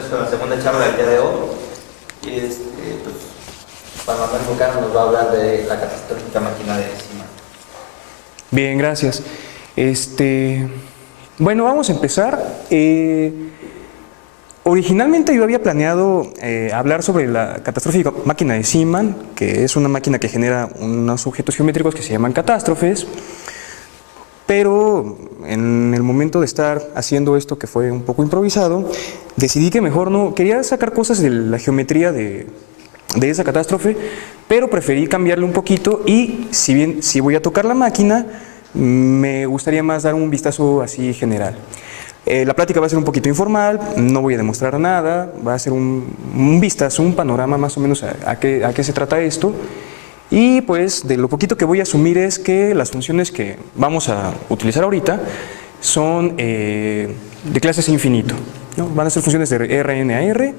entonces con la segunda charla del día de hoy. Y pues, Juan Manuel Bucano nos va a hablar de la catastrófica máquina de Zeeman. Bien, gracias. Bueno, vamos a empezar. Originalmente yo había planeado hablar sobre la catastrófica máquina de Zeeman, que es una máquina que genera unos objetos geométricos que se llaman catástrofes, pero en el momento de estar haciendo esto, que fue un poco improvisado, decidí que mejor no, quería sacar cosas de la geometría de esa catástrofe, pero preferí cambiarle un poquito y si voy a tocar la máquina, me gustaría más dar un vistazo así general. La plática va a ser un poquito informal, no voy a demostrar nada, va a ser un vistazo, un panorama más o menos a qué se trata esto. Y pues de lo poquito que voy a asumir es que las funciones que vamos a utilizar ahorita son de clases infinito, ¿no? Van a ser funciones de Rn a R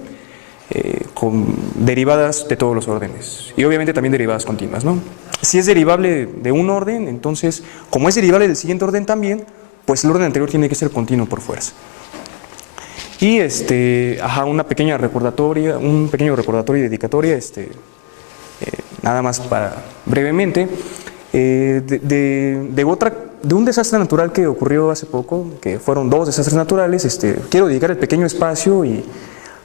con derivadas de todos los órdenes y obviamente también derivadas continuas, ¿no? Si es derivable de un orden, entonces como es derivable del siguiente orden también, pues el orden anterior tiene que ser continuo por fuerza. Y un pequeño recordatorio y dedicatoria, nada más para brevemente, de un desastre natural que ocurrió hace poco, que fueron 2 desastres naturales. Quiero dedicar el pequeño espacio y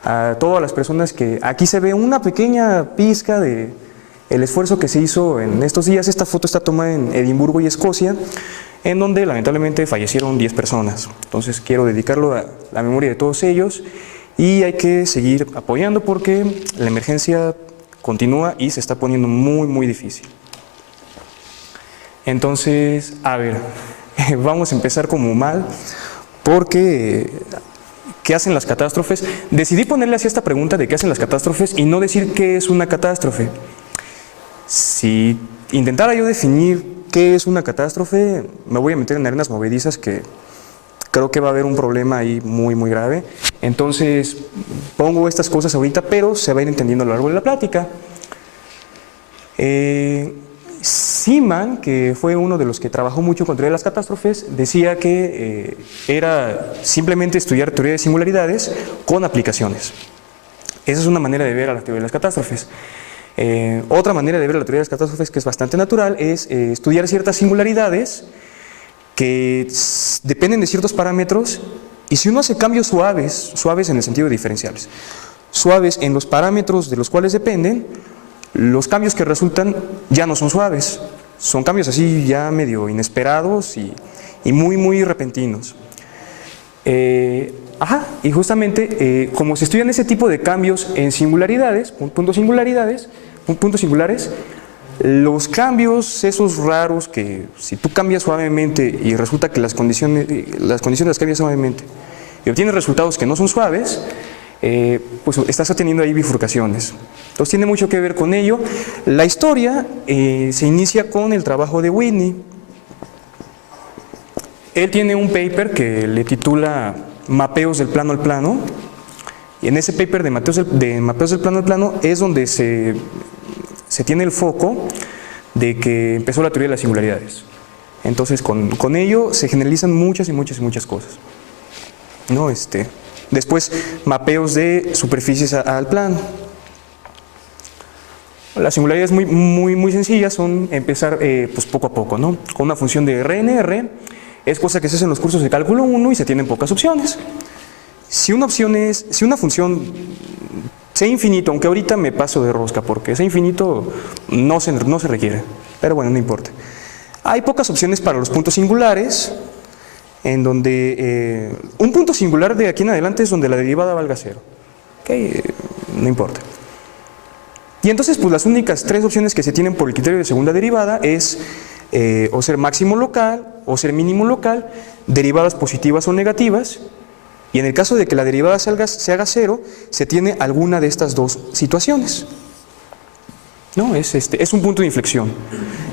a todas las personas que aquí se ve una pequeña pizca de el esfuerzo que se hizo en estos días. Esta foto está tomada en Edimburgo y Escocia, en donde lamentablemente fallecieron 10 personas. Entonces quiero dedicarlo a la memoria de todos ellos y hay que seguir apoyando porque la emergencia continúa y se está poniendo muy, muy difícil. Entonces, a ver, vamos a empezar como mal, porque ¿qué hacen las catástrofes? Decidí ponerle así esta pregunta de qué hacen las catástrofes y no decir qué es una catástrofe. Si intentara yo definir qué es una catástrofe, me voy a meter en arenas movedizas que creo que va a haber un problema ahí muy, muy grave. Entonces, pongo estas cosas ahorita, pero se va a ir entendiendo a lo largo de la plática. Zeeman, que fue uno de los que trabajó mucho con teoría de las catástrofes, decía que era simplemente estudiar teoría de singularidades con aplicaciones. Esa es una manera de ver a la teoría de las catástrofes. Otra manera de ver la teoría de las catástrofes, que es bastante natural, es estudiar ciertas singularidades que dependen de ciertos parámetros, y si uno hace cambios suaves en el sentido de diferenciales, suaves en los parámetros de los cuales dependen, los cambios que resultan ya no son suaves, son cambios así ya medio inesperados y muy, muy repentinos. Y justamente como se estudian ese tipo de cambios en singularidades, puntos singulares, los cambios esos raros que si tú cambias suavemente y resulta que las condiciones las cambias suavemente y obtienes resultados que no son suaves, pues estás obteniendo ahí bifurcaciones. Entonces tiene mucho que ver con ello. La historia se inicia con el trabajo de Whitney. Él tiene un paper que le titula Mapeos del plano al plano, y en ese paper de mapeos del plano al plano es donde se tiene el foco de que empezó la teoría de las singularidades. Entonces con ello se generalizan muchas cosas, ¿no? Después mapeos de superficies al plano. Las singularidades muy sencillas son empezar pues poco a poco, ¿no? Con una función de RNR, es cosa que se hace en los cursos de cálculo 1 y se tienen pocas opciones. Si una función sea infinito, aunque ahorita me paso de rosca porque sea infinito no se requiere, pero bueno, no importa. Hay pocas opciones para los puntos singulares, en donde un punto singular de aquí en adelante es donde la derivada valga 0. ¿Okay? No importa. Y entonces pues las únicas 3 opciones que se tienen por el criterio de segunda derivada es o ser máximo local o ser mínimo local, derivadas positivas o negativas, y en el caso de que la derivada se haga 0, se tiene alguna de estas 2 situaciones. ¿No? Es un punto de inflexión,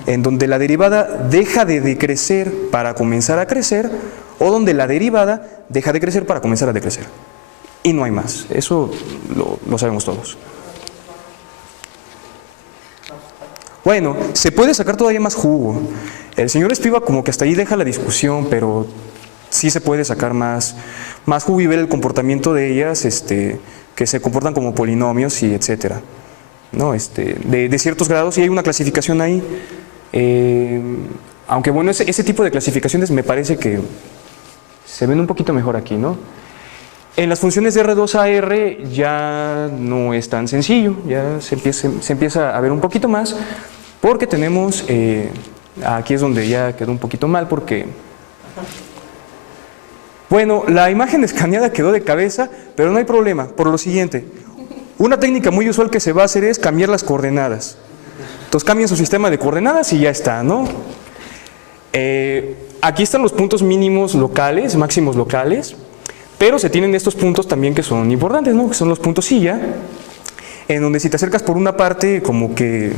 en donde la derivada deja de decrecer para comenzar a crecer, o donde la derivada deja de crecer para comenzar a decrecer. Y no hay más, eso lo sabemos todos. Bueno, se puede sacar todavía más jugo. El señor Spiva como que hasta ahí deja la discusión, pero sí se puede sacar más jugo y ver el comportamiento de ellas, que se comportan como polinomios y etcétera, ¿no? De ciertos grados, y hay una clasificación ahí. Aunque bueno, ese tipo de clasificaciones me parece que se ven un poquito mejor aquí, ¿no? En las funciones de R2 a R ya no es tan sencillo, ya se empieza a ver un poquito más, porque tenemos, aquí es donde ya quedó un poquito mal, porque, bueno, la imagen escaneada quedó de cabeza, pero no hay problema, por lo siguiente. Una técnica muy usual que se va a hacer es cambiar las coordenadas. Entonces cambian su sistema de coordenadas y ya está, ¿no? Aquí están los puntos mínimos locales, máximos locales, pero se tienen estos puntos también que son importantes, ¿no? Que son los puntos silla, en donde si te acercas por una parte, como que...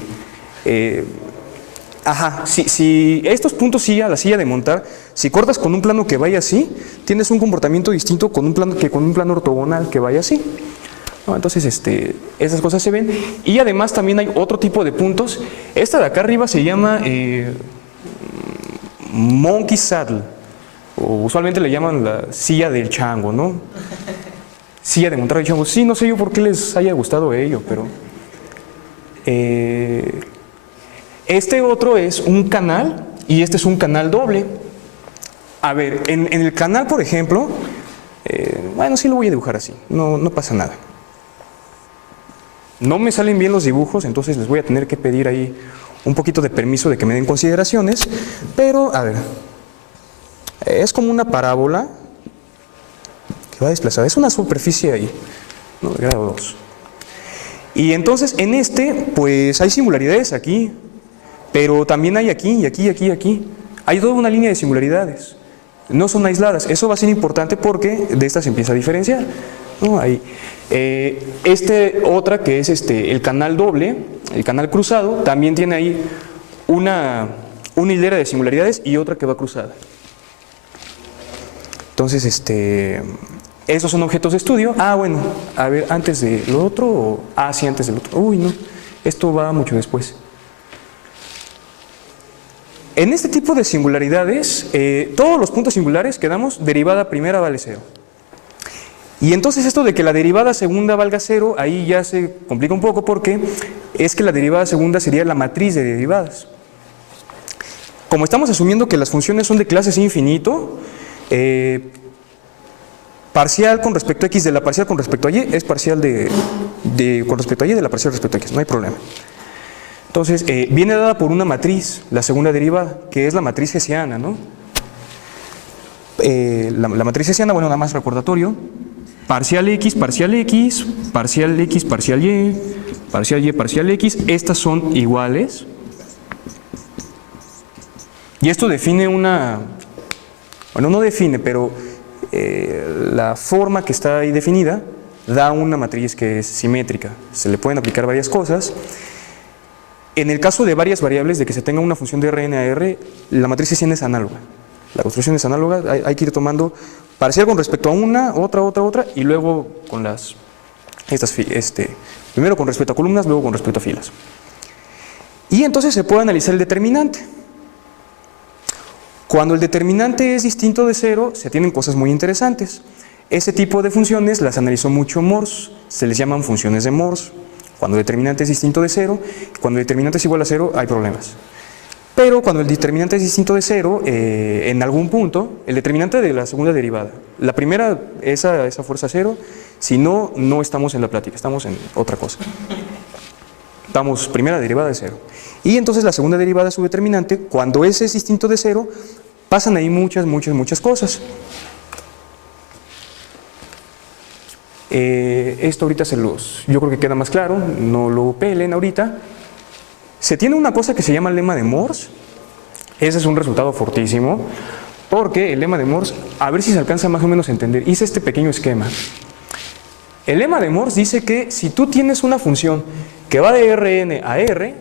si estos puntos silla, la silla de montar, si cortas con un plano que vaya así, tienes un comportamiento distinto con un plano ortogonal que vaya así. ¿No? Entonces, esas cosas se ven. Y además también hay otro tipo de puntos. Esta de acá arriba se llama monkey saddle, o usualmente le llaman la silla del chango, ¿no? Silla de montar el chango. Sí, no sé yo por qué les haya gustado ello, pero... este otro es un canal y este es un canal doble. A ver, en el canal, por ejemplo, bueno, sí lo voy a dibujar así, no pasa nada. No me salen bien los dibujos, entonces les voy a tener que pedir ahí un poquito de permiso de que me den consideraciones, pero a ver, es como una parábola que va desplazada, es una superficie ahí, ¿no? De grado 2. Y entonces en pues hay singularidades aquí, pero también hay aquí, y aquí, y aquí, y aquí. Hay toda una línea de singularidades, no son aisladas. Eso va a ser importante porque de estas se empieza a diferenciar, ¿no? Ahí. Otra que es el canal doble, el canal cruzado, también tiene ahí una hilera de singularidades y otra que va cruzada. Entonces, esos son objetos de estudio. Bueno, a ver, antes de lo otro, sí, antes del otro. Uy, no, esto va mucho después. En este tipo de singularidades, todos los puntos singulares quedamos derivada primera vale 0. Y entonces esto de que la derivada segunda valga 0, ahí ya se complica un poco porque es que la derivada segunda sería la matriz de derivadas. Como estamos asumiendo que las funciones son de clases infinito, parcial con respecto a x de la parcial con respecto a y es parcial con respecto a y de la parcial respecto a x, no hay problema. Entonces, viene dada por una matriz, la segunda derivada, que es la matriz hessiana, ¿no? La matriz hessiana, bueno, nada más recordatorio, parcial x, parcial x, parcial x, parcial y, parcial y, parcial x, estas son iguales. Y esto define bueno, no define, pero la forma que está ahí definida da una matriz que es simétrica. Se le pueden aplicar varias cosas. En el caso de varias variables, de que se tenga una función de Rn a R, la matriz hessiana es análoga. La construcción es análoga, hay que ir tomando parcial con respecto a una, otra, y luego con primero con respecto a columnas, luego con respecto a filas. Y entonces se puede analizar el determinante. Cuando el determinante es distinto de 0, se tienen cosas muy interesantes. Ese tipo de funciones las analizó mucho Morse, se les llaman funciones de Morse. Cuando el determinante es distinto de 0, cuando el determinante es igual a 0, hay problemas. Pero cuando el determinante es distinto de 0, en algún punto, el determinante de la segunda derivada, la primera, esa fuerza 0, si no, no estamos en la plática, estamos en otra cosa. Estamos primera derivada de 0. Y entonces la segunda derivada de su determinante, cuando ese es distinto de 0, pasan ahí muchas cosas. Esto ahorita yo creo que queda más claro, no lo pelen ahorita. Se tiene una cosa que se llama el lema de Morse. Ese es un resultado fortísimo, porque el lema de Morse, a ver si se alcanza más o menos a entender, hice este pequeño esquema. El lema de Morse dice que si tú tienes una función que va de Rn a R,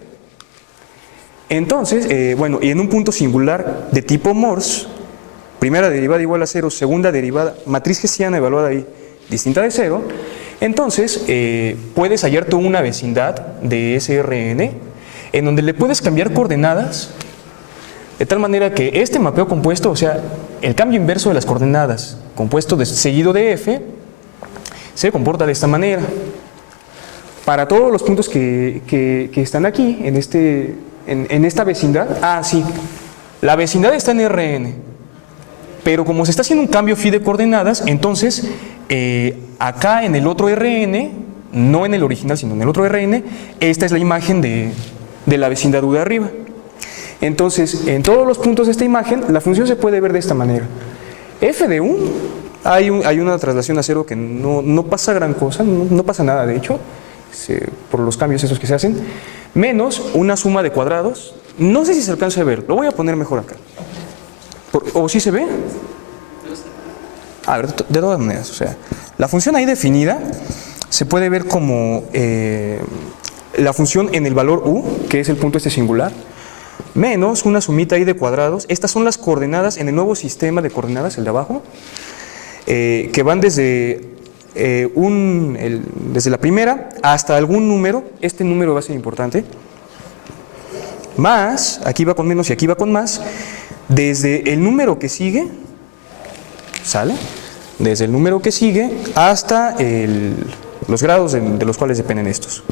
entonces, bueno, y en un punto singular de tipo Morse, primera derivada igual a 0, segunda derivada, matriz hessiana evaluada ahí, distinta de 0, entonces puedes hallar tú una vecindad de ese Rn en donde le puedes cambiar coordenadas De tal manera que este mapeo compuesto, o sea, el cambio inverso de las coordenadas compuesto seguido de f, se comporta de esta manera. Para todos los puntos que están aquí, en esta vecindad, sí, la vecindad está en Rn, pero como se está haciendo un cambio phi de coordenadas, entonces acá en el otro Rn, no en el original, sino en el otro Rn, esta es la imagen de la vecindad U de arriba. Entonces, en todos los puntos de esta imagen, la función se puede ver de esta manera. F de U, hay una traslación a cero que no pasa gran cosa, no pasa nada de hecho, por los cambios esos que se hacen, menos una suma de cuadrados. No sé si se alcanza a ver, lo voy a poner mejor acá. ¿O sí se ve? A ver, de todas maneras, o sea, la función ahí definida se puede ver como la función en el valor U, que es el punto singular, menos una sumita ahí de cuadrados. Estas son las coordenadas en el nuevo sistema de coordenadas, el de abajo, que van desde la primera hasta algún número. Este número va a ser importante, más, aquí va con menos y aquí va con más, desde el número que sigue, ¿sale? Desde el número que sigue hasta los grados de los cuales dependen estos.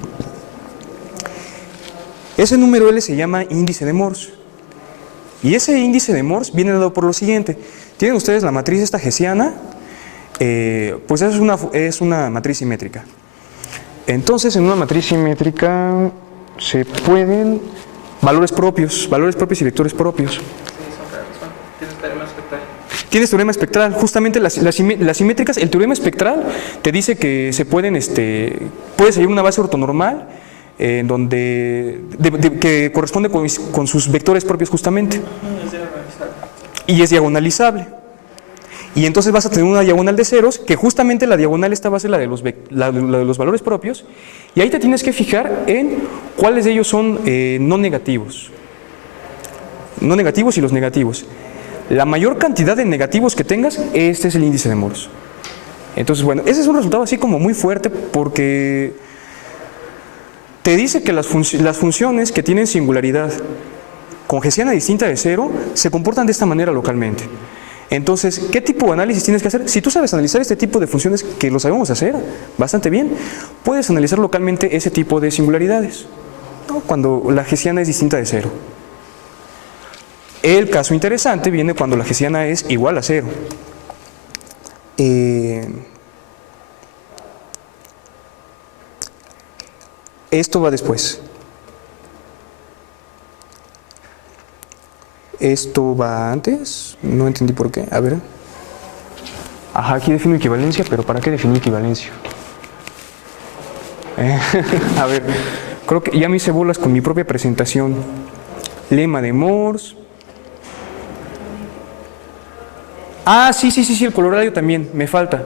Ese número L se llama índice de Morse. Y ese índice de Morse viene dado por lo siguiente. Tienen ustedes la matriz esta hessiana, pues es una matriz simétrica. Entonces, en una matriz simétrica se pueden valores propios y vectores propios. ¿Tienes teorema espectral? Tienes teorema espectral. Justamente las simétricas, el teorema espectral te dice que se pueden, puede seguir una base ortonormal en donde que corresponde con sus vectores propios justamente. Y es diagonalizable. Y entonces vas a tener una diagonal de ceros, que justamente la diagonal esta va a ser la de los valores propios, y ahí te tienes que fijar en cuáles de ellos son no negativos. No negativos y los negativos. La mayor cantidad de negativos que tengas, este es el índice de Morse. Entonces, bueno, ese es un resultado así como muy fuerte porque te dice que las funciones que tienen singularidad con hessiana distinta de cero se comportan de esta manera localmente. Entonces, ¿qué tipo de análisis tienes que hacer? Si tú sabes analizar este tipo de funciones, que lo sabemos hacer bastante bien, puedes analizar localmente ese tipo de singularidades, ¿no? Cuando la hessiana es distinta de cero. El caso interesante viene cuando la hessiana es igual a cero. Esto va después. Esto va antes, no entendí por qué, a ver. Ajá, aquí defino equivalencia, pero ¿para qué definir equivalencia? A ver, creo que ya me hice bolas con mi propia presentación. Lema de Morse. Sí, el colorario también, me falta.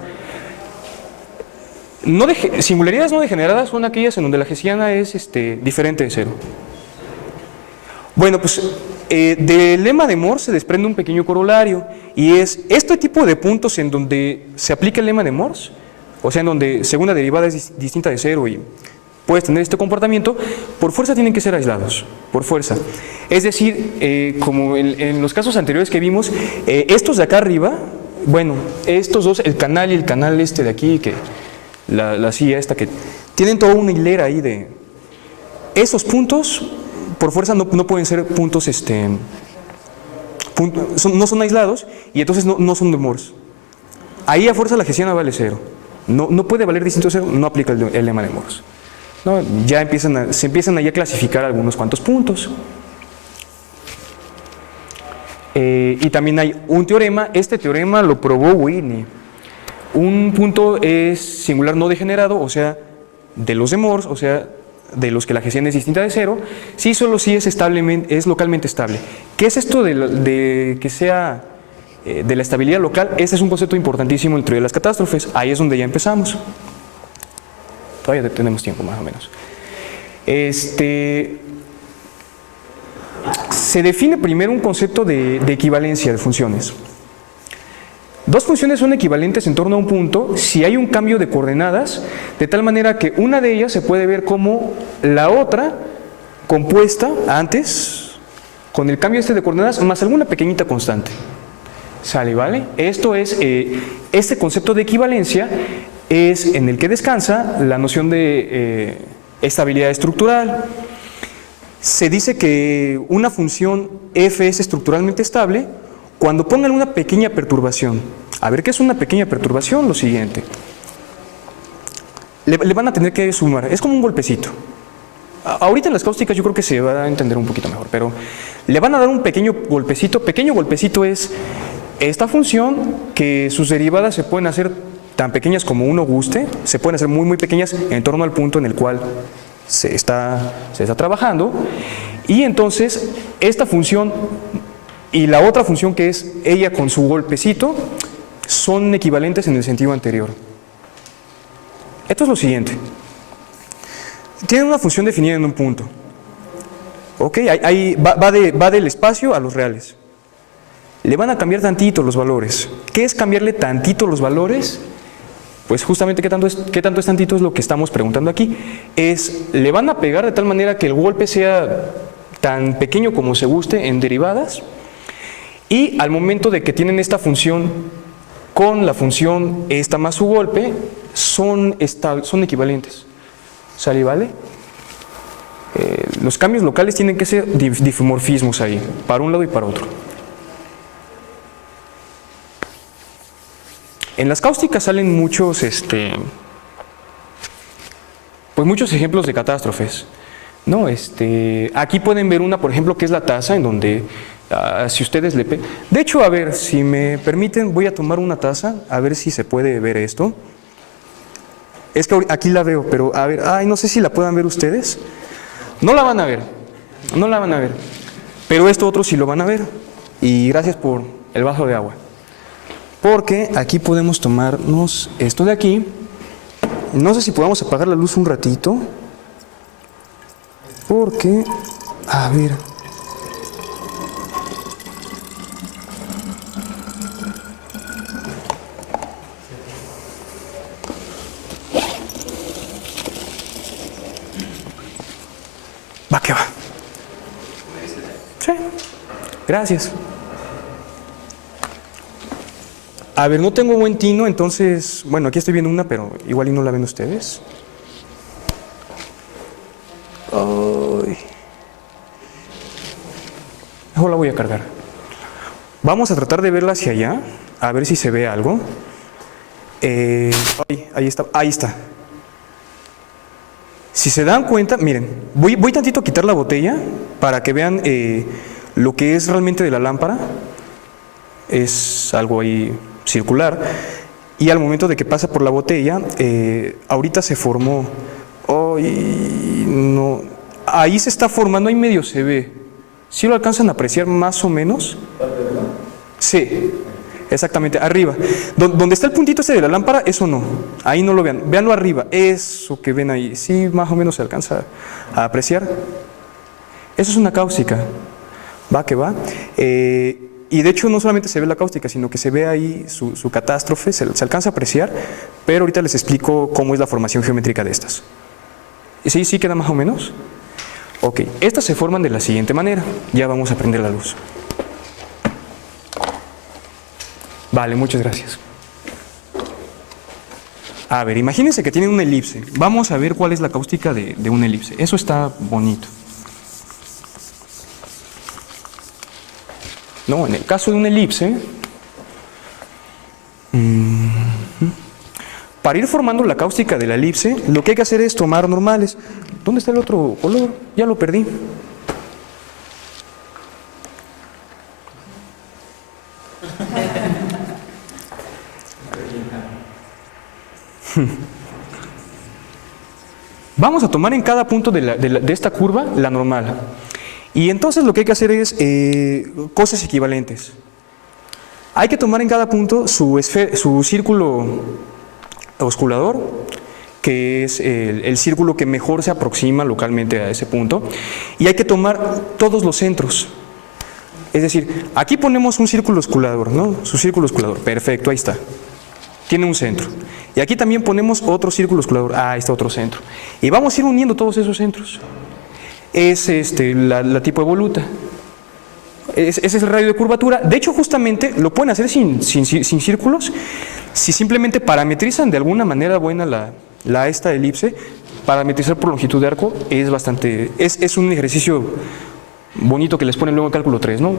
Singularidades no degeneradas son aquellas en donde la hessiana es diferente de cero. Bueno, pues del lema de Morse se desprende un pequeño corolario, y es este tipo de puntos en donde se aplica el lema de Morse, o sea, en donde según la derivada es distinta de cero y puedes tener este comportamiento, por fuerza tienen que ser aislados, por fuerza. Es decir, como en los casos anteriores que vimos, estos de acá arriba, bueno, estos dos, el canal y el canal de aquí, que la silla esta, que tienen toda una hilera ahí de... Esos puntos, por fuerza no pueden ser puntos, no son aislados, y entonces no son de Morse. Ahí a fuerza la hessiana vale cero. No puede valer distinto de cero, no aplica el lema de Morse, ¿no? Ya se empiezan ahí a clasificar algunos cuantos puntos. Y también hay un teorema, este teorema lo probó Whitney. Un punto es singular no degenerado, o sea, de los de Morse, o sea, de los que la hessiana es distinta de cero, sí, solo si es localmente estable. ¿Qué es esto de que sea de la estabilidad local? Este es un concepto importantísimo en teoría de las catástrofes. Ahí es donde ya empezamos. Todavía tenemos tiempo, más o menos. Se define primero un concepto de equivalencia de funciones. Dos funciones son equivalentes en torno a un punto si hay un cambio de coordenadas, de tal manera que una de ellas se puede ver como la otra compuesta antes con el cambio este de coordenadas más alguna pequeñita constante. ¿Sale, vale? Esto es, este concepto de equivalencia es en el que descansa la noción de estabilidad estructural. Se dice que una función f es estructuralmente estable cuando pongan una pequeña perturbación. A ver, ¿qué es una pequeña perturbación? Lo siguiente. Le van a tener que sumar, es como un golpecito. Ahorita en las cáusticas yo creo que se va a entender un poquito mejor, pero le van a dar un pequeño golpecito. Pequeño golpecito es esta función que sus derivadas se pueden hacer tan pequeñas como uno guste, se pueden hacer muy pequeñas en torno al punto en el cual se está trabajando, y entonces esta función y la otra función que es ella con su golpecito son equivalentes en el sentido anterior. Esto es lo siguiente. Tienen una función definida en un punto. ¿Ok? Ahí va del espacio a los reales. Le van a cambiar tantito los valores. ¿Qué es cambiarle tantito los valores? Pues justamente qué tanto es tantito es lo que estamos preguntando aquí. Le van a pegar de tal manera que el golpe sea tan pequeño como se guste en derivadas, y al momento de que tienen esta función con la función esta más su golpe, son equivalentes. ¿Sale, vale? Los cambios locales tienen que ser difumorfismos ahí, para un lado y para otro. En las cáusticas salen muchos ejemplos de catástrofes, ¿no? Aquí pueden ver una, por ejemplo, que es la taza, en donde si ustedes de hecho, a ver, si me permiten, voy a tomar una taza, a ver si se puede ver esto. Es que aquí la veo, pero a ver, no sé si la puedan ver ustedes. No la van a ver, no la van a ver, pero esto otro sí lo van a ver. Y gracias por el vaso de agua. Porque aquí podemos tomarnos esto de aquí. No sé si podemos apagar la luz un ratito. Porque, a ver. Va que va. Sí. Gracias. A ver, no tengo buen tino, entonces, bueno, aquí estoy viendo una, pero igual y no la ven ustedes. Ay. Mejor la voy a cargar. Vamos a tratar de verla hacia allá, a ver si se ve algo. Ahí está. Si se dan cuenta, miren, voy tantito a quitar la botella para que vean lo que es realmente de la lámpara. Es algo ahí circular, y al momento de que pasa por la botella, ahorita se formó, no, ahí se está formando, ahí medio se ve. ¿Sí lo alcanzan a apreciar más o menos? Sí, exactamente, arriba. Donde está el puntito ese de la lámpara, eso no, ahí no lo vean, véanlo arriba, eso que ven ahí, sí más o menos se alcanza a apreciar. Eso es una cáustica, va que va. Y de hecho no solamente se ve la cáustica, sino que se ve ahí su catástrofe, se alcanza a apreciar, pero ahorita les explico cómo es la formación geométrica de estas. ¿Sí queda más o menos? Ok, estas se forman de la siguiente manera. Ya vamos a prender la luz. Vale, muchas gracias. A ver, imagínense que tienen una elipse. Vamos a ver cuál es la cáustica de una elipse. Eso está bonito. No, en el caso de una elipse, para ir formando la cáustica de la elipse, lo que hay que hacer es tomar normales. ¿Dónde está el otro color? Ya lo perdí. Vamos a tomar en cada punto de esta curva la normal. Y entonces lo que hay que hacer es cosas equivalentes. Hay que tomar en cada punto su círculo osculador, que es el círculo que mejor se aproxima localmente a ese punto. Y hay que tomar todos los centros. Es decir, aquí ponemos un círculo osculador, ¿no? Su círculo osculador, perfecto, ahí está. Tiene un centro. Y aquí también ponemos otro círculo osculador, ahí está otro centro. Y vamos a ir uniendo todos esos centros. Es la tipo evoluta. ese es el radio de curvatura. De hecho, justamente lo pueden hacer sin círculos. Si simplemente parametrizan de alguna manera buena esta elipse, parametrizar por longitud de arco es un ejercicio bonito que les ponen luego en cálculo 3, ¿no?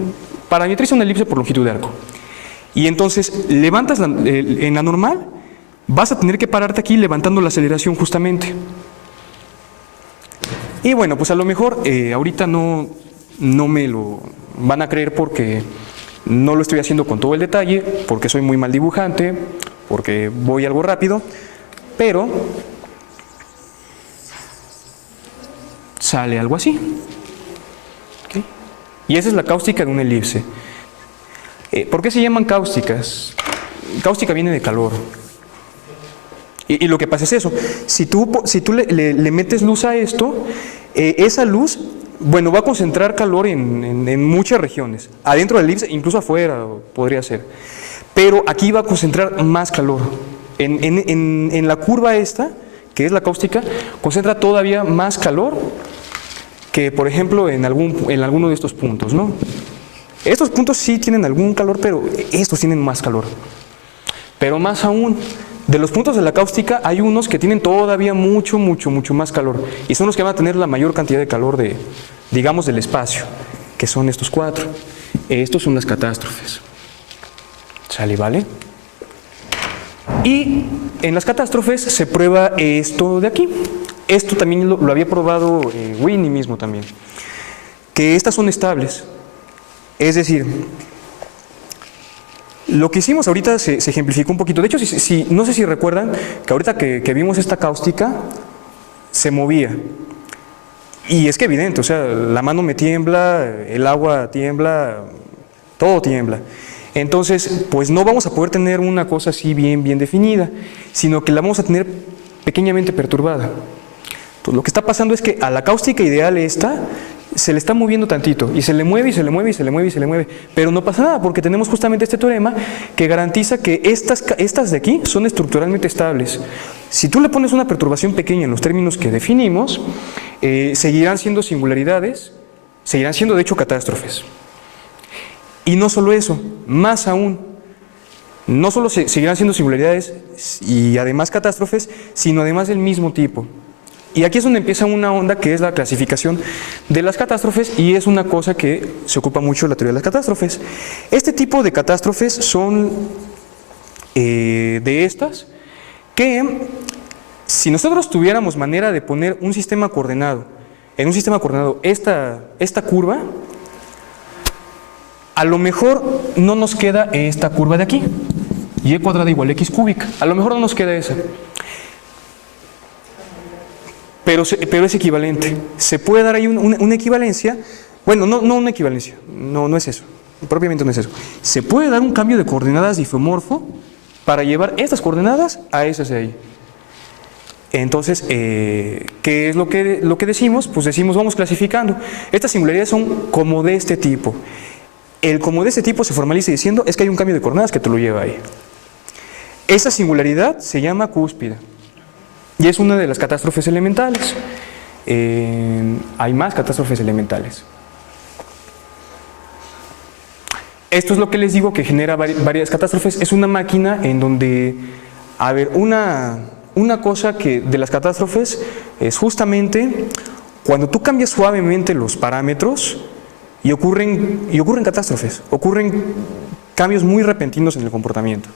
Parametriza una elipse por longitud de arco. Y entonces levantas en la normal, vas a tener que pararte aquí levantando la aceleración justamente. Y bueno, pues a lo mejor ahorita no me lo van a creer porque no lo estoy haciendo con todo el detalle, porque soy muy mal dibujante, porque voy algo rápido, pero sale algo así. ¿Okay? Y esa es la cáustica de una elipse. ¿Por qué se llaman cáusticas? Cáustica viene de calor. Y lo que pasa es eso, si tú le metes luz a esto, esa luz, bueno, va a concentrar calor en muchas regiones, adentro de la elipse, incluso afuera podría ser, pero aquí va a concentrar más calor. En la curva esta, que es la cáustica, concentra todavía más calor que, por ejemplo, en alguno de estos puntos, ¿no? Estos puntos sí tienen algún calor, pero estos tienen más calor. Pero más aún, de los puntos de la cáustica hay unos que tienen todavía mucho más calor. Y son los que van a tener la mayor cantidad de calor digamos, del espacio, que son estos 4. Estos son las catástrofes. ¿Sale, vale? Y en las catástrofes se prueba esto de aquí. Esto también lo había probado Winnie mismo también. Que estas son estables. Es decir, lo que hicimos ahorita se ejemplificó un poquito. De hecho, no sé si recuerdan que ahorita que vimos esta cáustica, se movía. Y es que evidente, o sea, la mano me tiembla, el agua tiembla, todo tiembla. Entonces, pues no vamos a poder tener una cosa así bien definida, sino que la vamos a tener pequeñamente perturbada. Entonces, lo que está pasando es que a la cáustica ideal esta se le está moviendo tantito, y se le mueve, y se le mueve, y se le mueve, y se le mueve, pero no pasa nada, porque tenemos justamente este teorema que garantiza que estas de aquí son estructuralmente estables. Si tú le pones una perturbación pequeña en los términos que definimos, seguirán siendo singularidades, seguirán siendo de hecho catástrofes. Y no solo eso, más aún, no solo seguirán siendo singularidades y además catástrofes, sino además del mismo tipo. Y aquí es donde empieza una onda que es la clasificación de las catástrofes, y es una cosa que se ocupa mucho la teoría de las catástrofes. Este tipo de catástrofes son de estas que, si nosotros tuviéramos manera de poner un sistema coordenado, en un sistema coordenado esta curva, a lo mejor no nos queda esta curva de aquí, y cuadrada igual a x cúbica, a lo mejor no nos queda esa. Pero es equivalente. Se puede dar ahí una equivalencia, bueno, no una equivalencia, no es eso, propiamente no es eso. Se puede dar un cambio de coordenadas difeomorfo para llevar estas coordenadas a esas de ahí. Entonces, ¿qué es lo que decimos? Pues decimos, vamos clasificando. Estas singularidades son como de este tipo. El como de este tipo se formaliza diciendo es que hay un cambio de coordenadas que te lo lleva ahí. Esa singularidad se llama cúspide. Y es una de las catástrofes elementales. Hay más catástrofes elementales. Esto es lo que les digo que genera varias catástrofes. Es una máquina en donde, a ver, una cosa que de las catástrofes es justamente cuando tú cambias suavemente los parámetros y ocurren catástrofes, ocurren cambios muy repentinos en el comportamiento.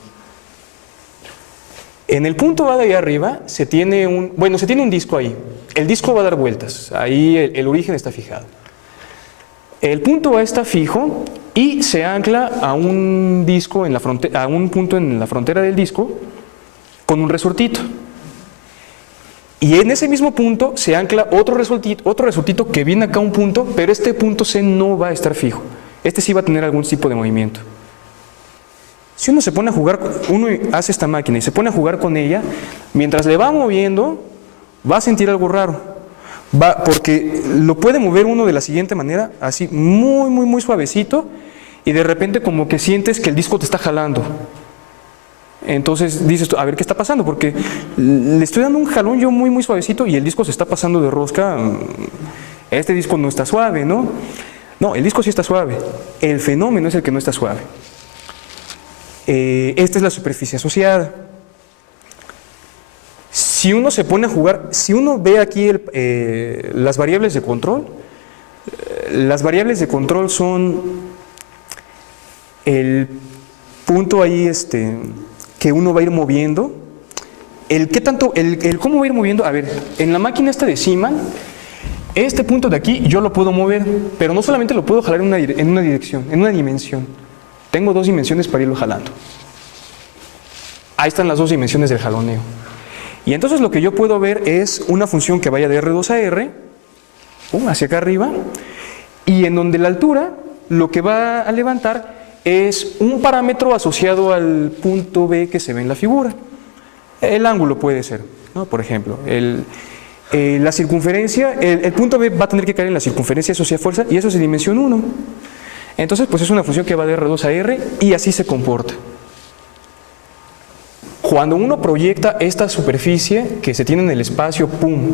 En el punto A de ahí arriba se tiene un disco ahí. El disco va a dar vueltas, ahí el origen está fijado. El punto A está fijo y se ancla a un disco a un punto en la frontera del disco con un resortito. Y en ese mismo punto se ancla otro resortito que viene acá a un punto, pero este punto C no va a estar fijo. Este sí va a tener algún tipo de movimiento. Si uno se pone a jugar, uno hace esta máquina y se pone a jugar con ella, mientras le va moviendo, va a sentir algo raro. Porque lo puede mover uno de la siguiente manera, así muy suavecito, y de repente como que sientes que el disco te está jalando. Entonces dices, a ver qué está pasando, porque le estoy dando un jalón yo muy suavecito y el disco se está pasando de rosca. Este disco no está suave, ¿no? No, el disco sí está suave. El fenómeno es el que no está suave. Esta es la superficie asociada. Si uno se pone a jugar, si uno ve aquí las variables de control, las variables de control son el punto ahí que uno va a ir moviendo, el cómo va a ir moviendo. A ver, en la máquina esta de Zeeman, este punto de aquí yo lo puedo mover, pero no solamente lo puedo jalar en una dirección, en una dimensión. Tengo 2 dimensiones para irlo jalando. Ahí están las 2 dimensiones del jaloneo. Y entonces lo que yo puedo ver es una función que vaya de R2 a R, hacia acá arriba, y en donde la altura lo que va a levantar es un parámetro asociado al punto B que se ve en la figura. El ángulo puede ser, ¿no? Por ejemplo, la circunferencia, el punto B va a tener que caer en la circunferencia asociada a fuerza, y eso es de dimensión 1. Entonces, pues es una función que va de R2 a R, y así se comporta. Cuando uno proyecta esta superficie que se tiene en el espacio,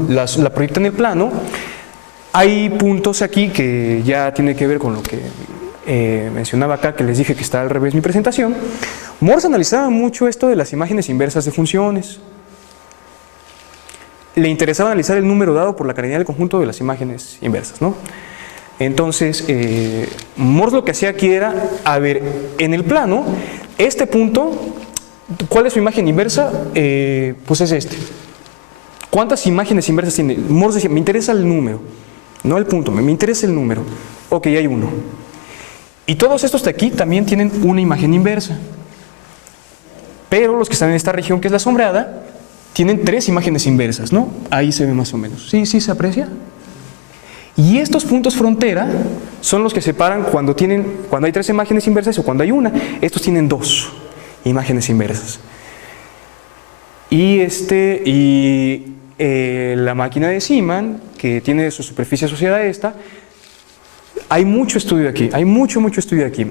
la proyecta en el plano, hay puntos aquí que ya tiene que ver con lo que mencionaba acá, que les dije que está al revés mi presentación. Morse analizaba mucho esto de las imágenes inversas de funciones. Le interesaba analizar el número dado por la cardinalidad del conjunto de las imágenes inversas, ¿no? Entonces, Morse lo que hacía aquí era, a ver, en el plano, este punto, ¿cuál es su imagen inversa? Pues es este. ¿Cuántas imágenes inversas tiene? Morse decía, me interesa el número, no el punto, me interesa el número. Ok, hay uno. Y todos estos de aquí también tienen una imagen inversa. Pero los que están en esta región, que es la sombreada, tienen 3 imágenes inversas, ¿no? Ahí se ve más o menos. ¿Sí se aprecia? Y estos puntos frontera son los que separan cuando hay 3 imágenes inversas o cuando hay una. Estos tienen 2 imágenes inversas. Y la máquina de Zeeman, que tiene su superficie asociada a esta, hay mucho estudio aquí, hay mucho estudio aquí.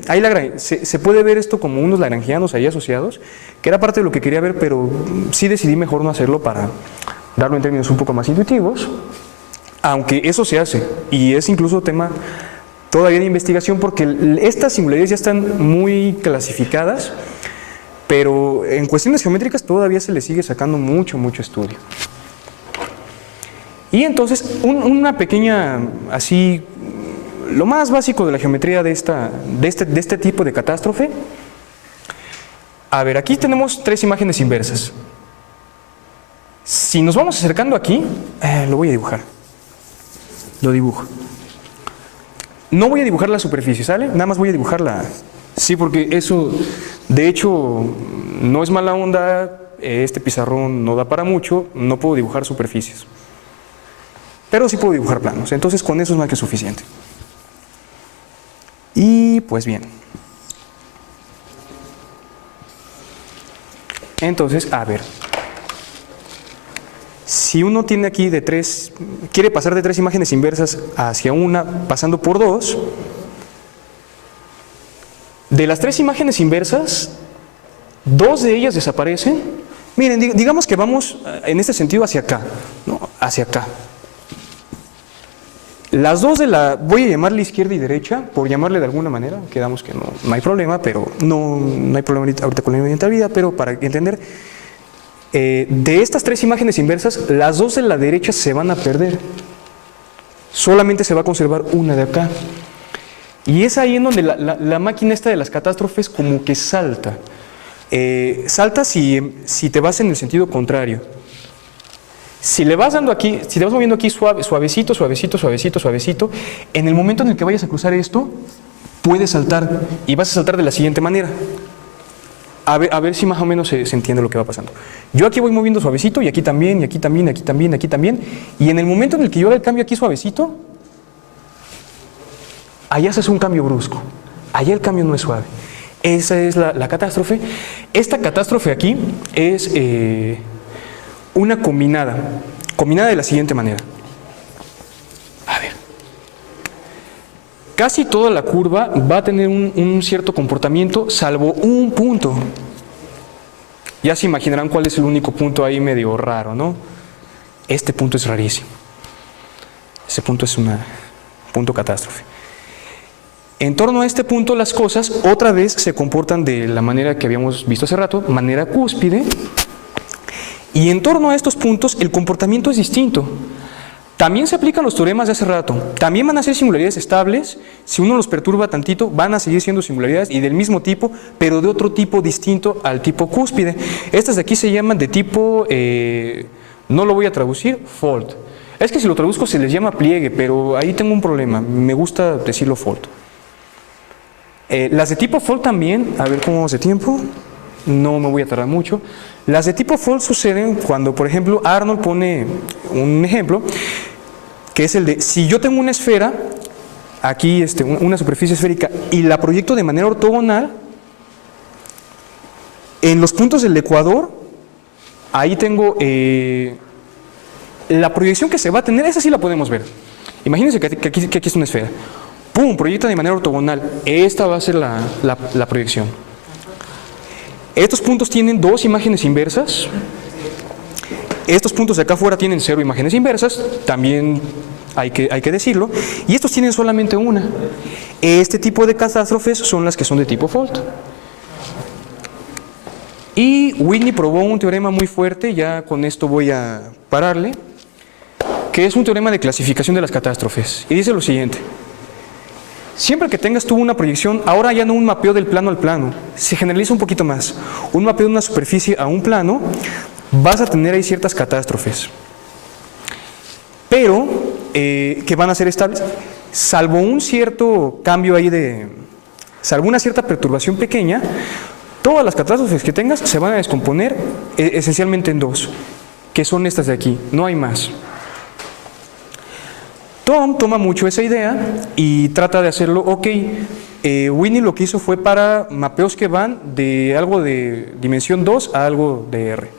Se puede ver esto como unos lagrangianos ahí asociados, que era parte de lo que quería ver, pero sí decidí mejor no hacerlo para darlo en términos un poco más intuitivos, aunque eso se hace, y es incluso tema todavía de investigación, porque estas singularidades ya están muy clasificadas, pero en cuestiones geométricas todavía se le sigue sacando mucho estudio. Y entonces, una pequeña, así, lo más básico de la geometría de este tipo de catástrofe. A ver, aquí tenemos 3 imágenes inversas. Si nos vamos acercando aquí, lo voy a dibujar. Lo dibujo. No voy a dibujar la superficie, ¿sale? Nada más voy a dibujar la... Sí, porque eso, de hecho, no es mala onda, este pizarrón no da para mucho, no puedo dibujar superficies. Pero sí puedo dibujar planos, entonces con eso es más que suficiente. Y pues bien. Entonces, a ver. Si uno tiene aquí quiere pasar de 3 imágenes inversas hacia una, pasando por 2, de las 3 imágenes inversas, 2 de ellas desaparecen. Miren, digamos que vamos en este sentido hacia acá, ¿no? Hacia acá. Las 2 voy a llamarle izquierda y derecha, por llamarle de alguna manera, quedamos que no hay problema, pero no hay problema ahorita con la inevitabilidad, pero para entender, de estas 3 imágenes inversas, las 2 de la derecha se van a perder, solamente se va a conservar una de acá, y es ahí en donde la máquina esta de las catástrofes como que salta, salta si te vas en el sentido contrario. Si le vas dando aquí, si te vas moviendo aquí suavecito, en el momento en el que vayas a cruzar esto, puedes saltar y vas a saltar de la siguiente manera. A ver si más o menos se entiende lo que va pasando. Yo aquí voy moviendo suavecito y aquí también, y aquí también, aquí también, aquí también. Y en el momento en el que yo haga el cambio aquí suavecito, allá se hace un cambio brusco. Allá el cambio no es suave. Esa es la catástrofe. Esta catástrofe aquí es... una combinada de la siguiente manera. A ver. Casi toda la curva va a tener un cierto comportamiento, salvo un punto. Ya se imaginarán cuál es el único punto ahí medio raro, ¿no? Este punto es rarísimo. Ese punto es un punto catástrofe. En torno a este punto las cosas otra vez se comportan de la manera que habíamos visto hace rato, manera cúspide, y en torno a estos puntos el comportamiento es distinto. También se aplican los teoremas de hace rato, también van a ser singularidades estables, si uno los perturba tantito van a seguir siendo singularidades y del mismo tipo, pero de otro tipo distinto al tipo cúspide. Estas de aquí se llaman de tipo, no lo voy a traducir, fold. Es que si lo traduzco se les llama pliegue, pero ahí tengo un problema, me gusta decirlo fold. Las de tipo fold también, a ver cómo vamos de tiempo, no me voy a tardar mucho. Las de tipo fold suceden cuando, por ejemplo, Arnold pone un ejemplo, que es el de, si yo tengo una esfera, aquí una superficie esférica, y la proyecto de manera ortogonal, en los puntos del ecuador, ahí tengo la proyección que se va a tener, esa sí la podemos ver. Imagínense que aquí es una esfera. ¡Pum! Proyecta de manera ortogonal. Esta va a ser la proyección. Estos puntos tienen dos imágenes inversas. Estos puntos de acá afuera tienen 0 imágenes inversas. También hay que decirlo. Y estos tienen solamente una. Este tipo de catástrofes son las que son de tipo fold. Y Whitney probó un teorema muy fuerte, ya con esto voy a pararle, que es un teorema de clasificación de las catástrofes. Y dice lo siguiente. Siempre que tengas tú una proyección, ahora ya no un mapeo del plano al plano, se generaliza un poquito más. Un mapeo de una superficie a un plano, vas a tener ahí ciertas catástrofes. Pero, que van a ser estables, salvo un cierto cambio ahí salvo una cierta perturbación pequeña, todas las catástrofes que tengas se van a descomponer esencialmente en dos, que son estas de aquí, no hay más. Tom toma mucho esa idea y trata de hacerlo, Whitney lo que hizo fue para mapeos que van de algo de dimensión 2 a algo de R.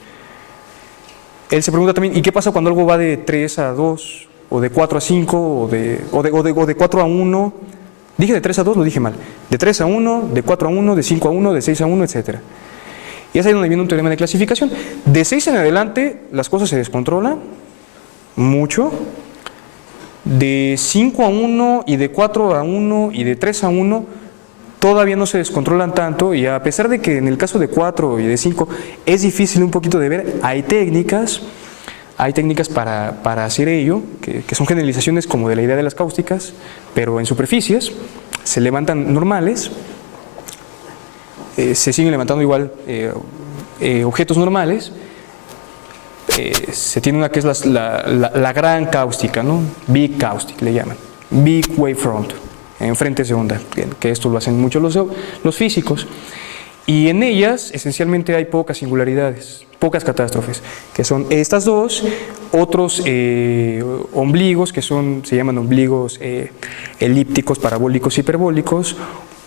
Él se pregunta también, ¿y qué pasa cuando algo va de 3 a 2, o de 4 a 5, o de 4 a 1? Dije de 3 a 2, lo dije mal. De 3 a 1, de 4 a 1, de 5 a 1, de 6 a 1, etc. Y es ahí donde viene un teorema de clasificación. De 6 en adelante las cosas se descontrolan mucho. De 5 a 1 y de 4 a 1 y de 3 a 1 todavía no se descontrolan tanto, y a pesar de que en el caso de 4 y de 5 es difícil un poquito de ver, hay técnicas para hacer ello, que son generalizaciones como de la idea de las cáusticas, pero en superficies se levantan normales, se siguen levantando igual objetos normales. Se tiene una que es la gran cáustica, ¿no? Big caustic le llaman, big wavefront, en frentes de onda, que esto lo hacen mucho los físicos, y en ellas esencialmente hay pocas singularidades, pocas catástrofes, que son estas dos, otros ombligos que se llaman ombligos elípticos, parabólicos, hiperbólicos,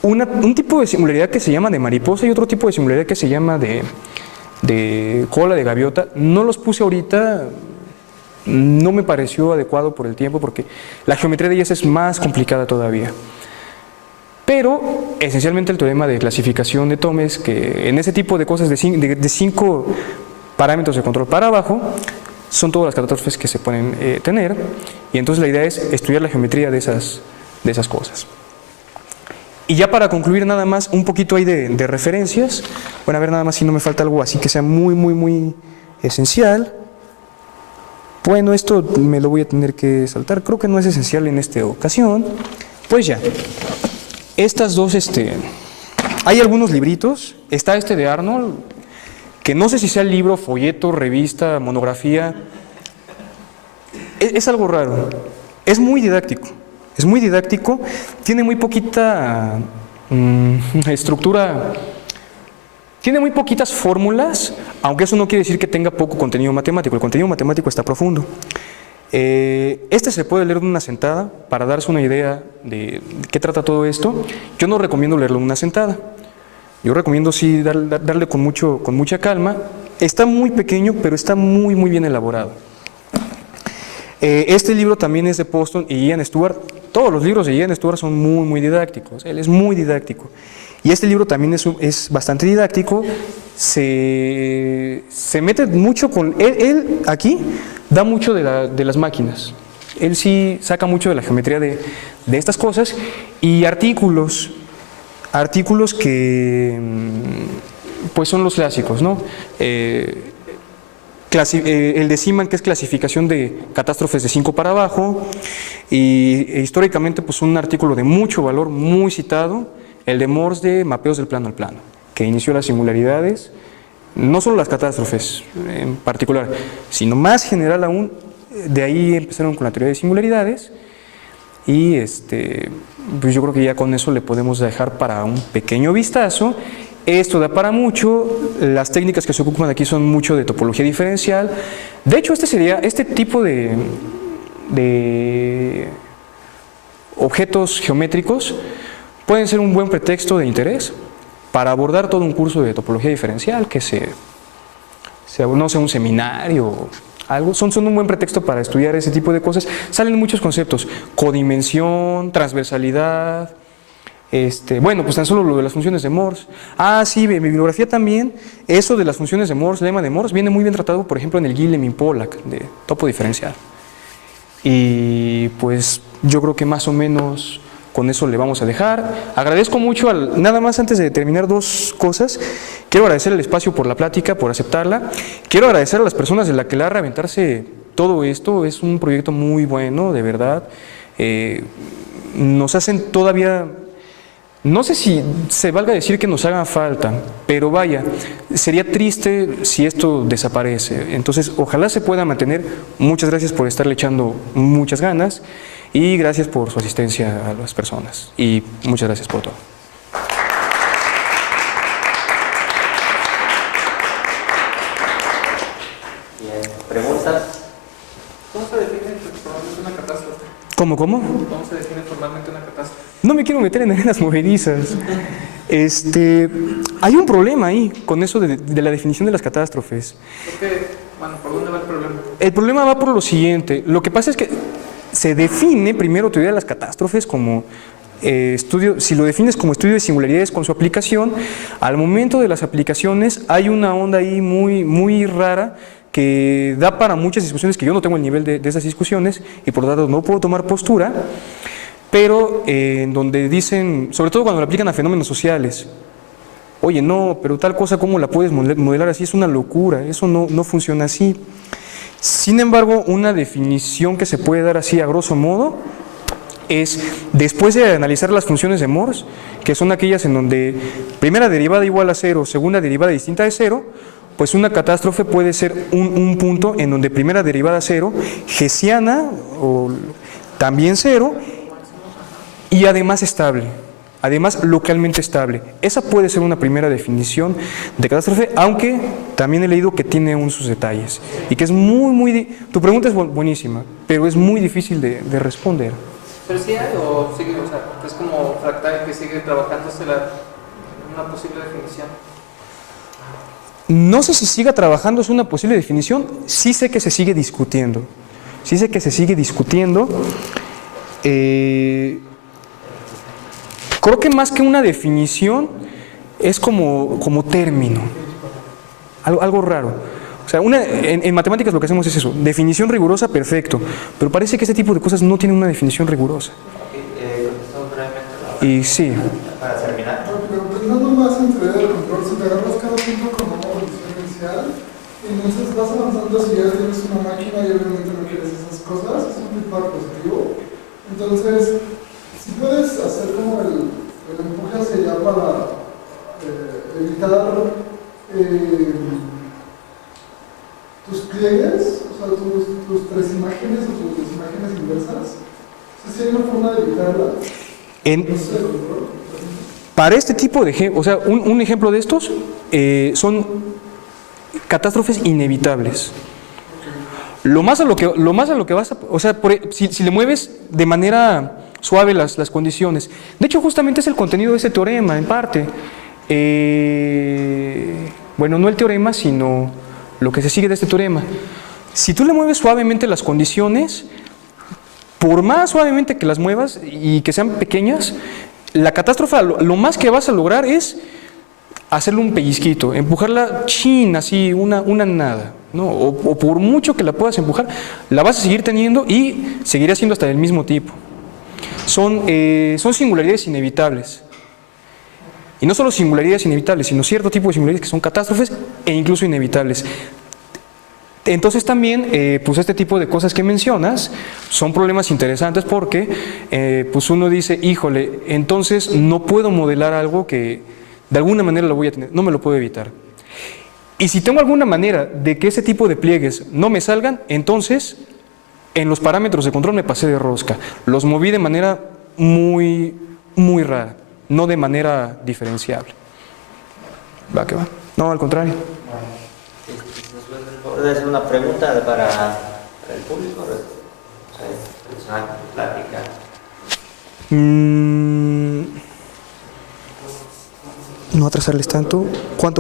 un tipo de singularidad que se llama de mariposa y otro tipo de singularidad que se llama de cola de gaviota. No los puse ahorita, no me pareció adecuado por el tiempo, porque la geometría de ellas es más complicada todavía. Pero esencialmente el teorema de clasificación de Thom es que en ese tipo de cosas de 5 parámetros de control para abajo son todas las catástrofes que se pueden tener, y entonces la idea es estudiar la geometría de esas cosas. Y ya para concluir nada más un poquito ahí de referencias. Bueno, a ver nada más si no me falta algo así que sea muy, muy, muy esencial. Bueno, esto me lo voy a tener que saltar, creo que no es esencial en esta ocasión. Pues ya, estas dos, hay algunos libritos, está este de Arnold, que no sé si sea libro, folleto, revista, monografía. Es algo raro, es muy didáctico. Es muy didáctico, tiene muy poquita estructura, tiene muy poquitas fórmulas, aunque eso no quiere decir que tenga poco contenido matemático. El contenido matemático está profundo. Se puede leer de una sentada para darse una idea de qué trata todo esto. Yo no recomiendo leerlo en una sentada. Yo recomiendo sí darle con mucha calma. Está muy pequeño, pero está muy, muy bien elaborado. Este libro también es de Poston y Ian Stewart. Todos los libros de Ian Stewart son muy, muy didácticos. Él es muy didáctico. Y este libro también es bastante didáctico. Se mete mucho con... Él aquí da mucho de las máquinas. Él sí saca mucho de la geometría de estas cosas y artículos que pues son los clásicos, ¿no? El de Zeeman, que es clasificación de catástrofes de 5 para abajo, y históricamente pues un artículo de mucho valor, muy citado, el de Morse de mapeos del plano al plano, que inició las singularidades, no solo las catástrofes en particular, sino más general aún, de ahí empezaron con la teoría de singularidades, y pues yo creo que ya con eso le podemos dejar para un pequeño vistazo. Esto da para mucho, las técnicas que se ocupan aquí son mucho de topología diferencial. De hecho, este tipo de objetos geométricos pueden ser un buen pretexto de interés para abordar todo un curso de topología diferencial, que no sea un seminario o algo. Son un buen pretexto para estudiar ese tipo de cosas. Salen muchos conceptos, codimensión, transversalidad. Bueno, pues tan solo lo de las funciones de Morse. Sí, en mi bibliografía también, eso de las funciones de Morse, lema de Morse, viene muy bien tratado, por ejemplo, en el Guillemin-Pollack de topo diferencial. Y pues yo creo que más o menos con eso le vamos a dejar. Agradezco mucho, nada más antes de terminar, 2 cosas. Quiero agradecer el espacio por la plática, por aceptarla. Quiero agradecer a las personas de la que la reventarse todo esto. Es un proyecto muy bueno, de verdad. Nos hacen todavía... No sé si se valga decir que nos hagan falta, pero vaya, sería triste si esto desaparece. Entonces, ojalá se pueda mantener. Muchas gracias por estarle echando muchas ganas y gracias por su asistencia a las personas. Y muchas gracias por todo. Bien, ¿preguntas? ¿Cómo se define formalmente una catástrofe? ¿Cómo? ¿Cómo se define formalmente una catástrofe? No me quiero meter en arenas movedizas. Hay un problema ahí con eso de la definición de las catástrofes. ¿Por dónde va el problema? El problema va por lo siguiente. Lo que pasa es que se define primero teoría de las catástrofes como estudio. Si lo defines como estudio de singularidades con su aplicación, al momento de las aplicaciones hay una onda ahí muy, muy rara que da para muchas discusiones, que yo no tengo el nivel de esas discusiones y por lo tanto no puedo tomar postura, pero en donde dicen, sobre todo cuando lo aplican a fenómenos sociales, oye, no, pero tal cosa, ¿cómo la puedes modelar así? Es una locura, eso no funciona así. Sin embargo, una definición que se puede dar así a grosso modo es, después de analizar las funciones de Morse, que son aquellas en donde primera derivada igual a 0, segunda derivada distinta de 0, pues una catástrofe puede ser un punto en donde primera derivada 0, hessiana o también 0, y además estable, además localmente estable. Esa puede ser una primera definición de catástrofe, aunque también he leído que tiene aún sus detalles y que es tu pregunta es buenísima, pero es muy difícil de responder. ¿Pero sí hay o sigue, es como fractal que sigue trabajándose una posible definición? No sé si siga trabajándose una posible definición, sí sé que se sigue discutiendo. Creo que más que una definición es como término, algo raro. O sea, en matemáticas lo que hacemos es eso, definición rigurosa, perfecto, pero parece que este tipo de cosas no tienen una definición rigurosa. Contestamos brevemente Y sí. para terminar. Pero pensando más en teoría del control, si te agarras cada punto como una condición inicial, entonces vas avanzando si ya tienes una máquina y obviamente no quieres esas cosas, es un feedback positivo. Entonces, si puedes hacer como el empuje hacia allá para evitar tus pliegues, o sea, tus 3 imágenes o tus 2 imágenes inversas, si hay una forma de evitarla. Para este tipo de ejemplos, o sea, un ejemplo de estos son catástrofes inevitables. Lo más a lo que vas a, o sea, si le mueves de manera suave las condiciones. De hecho, justamente es el contenido de ese teorema, en parte. Bueno, no el teorema, sino lo que se sigue de este teorema. Si tú le mueves suavemente las condiciones, por más suavemente que las muevas y que sean pequeñas, la catástrofe, lo más que vas a lograr es hacerle un pellizquito, empujarla chin, así, una nada, ¿no? O por mucho que la puedas empujar, la vas a seguir teniendo y seguirá siendo hasta del mismo tipo. Son singularidades inevitables. Y no solo singularidades inevitables, sino cierto tipo de singularidades que son catástrofes e incluso inevitables. Entonces también, pues este tipo de cosas que mencionas son problemas interesantes porque pues uno dice, híjole, entonces no puedo modelar algo que de alguna manera lo voy a tener, no me lo puedo evitar. Y si tengo alguna manera de que ese tipo de pliegues no me salgan, entonces en los parámetros de control me pasé de rosca. Los moví de manera muy rara, no de manera diferenciable. Va que va. No, al contrario. ¿Nos puede hacer una pregunta para el público? O sea, personal, plática. No atrasarles tanto. ¿Cuánto?